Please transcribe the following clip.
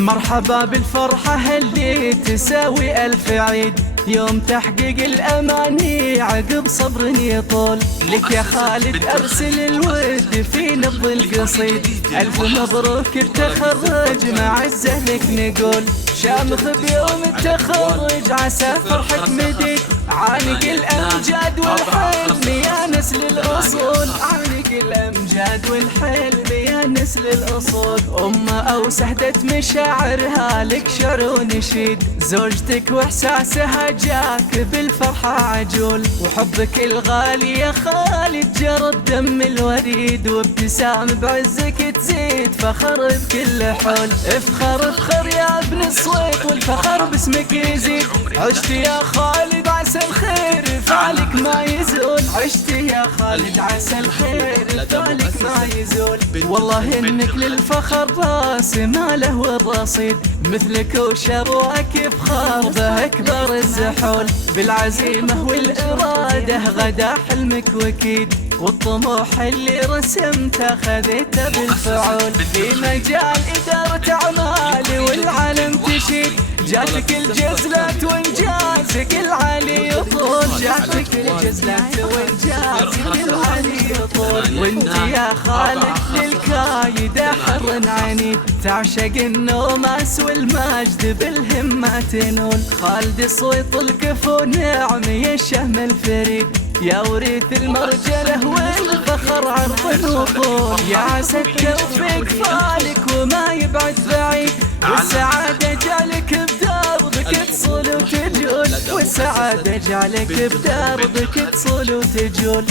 مرحبا بالفرحة اللي تساوي ألف عيد، يوم تحقيق الأماني عقب صبر يطول. لك يا خالد أرسل الود في نبض القصيد، ألف مبروك التخرج مع الزهلك نقول. شامخ بيوم التخرج عسى فرحك مديد، عانق الأمجاد والحلم يا نسل الأصول. عانق الأمجاد والحلم يا نسل الأصول. أو سهدت مشاعرها لك شعر ونشيد، زوجتك وإحساسها جاك بالفرحة عجول. وحبك الغالي يا خالد جرب دم الوريد، وابتسام بعزك تزيد فخر بكل حول. افخر افخر يا ابن الصويت والفخر باسمك يزيد. عشت يا خالد عسى الخير فعلك ما يزول. عشت يا خالد عسى الخير فعلك ما يزول. والله انك للفخر راس ما له والرصيد، مثلك وشروعك يفخر به اكبر الزحول. بالعزيمة والإرادة غدا حلمك وكيد، والطموح اللي رسمته خذيته بالفعول. في مجال إدارة أعمالي والعالم تشيد، جاتك الجزلات وانجازك العالي يطول. جاتك الجزلات وانجازك العالي يطول. وانت يا خالد للكايدة حر عنيد، تعشق النوماس والمجد بالهمة تنول. خالد صويت الكفو نعم يا الشهم الفريد، يا وريث المرجله والفخر عرض وطول. يا عسى التوفيق فالك وما يبعد بعيد، والسعادة جالك بدارضك تصول وتجول. والسعادة جالك بدارضك تصول وتجول.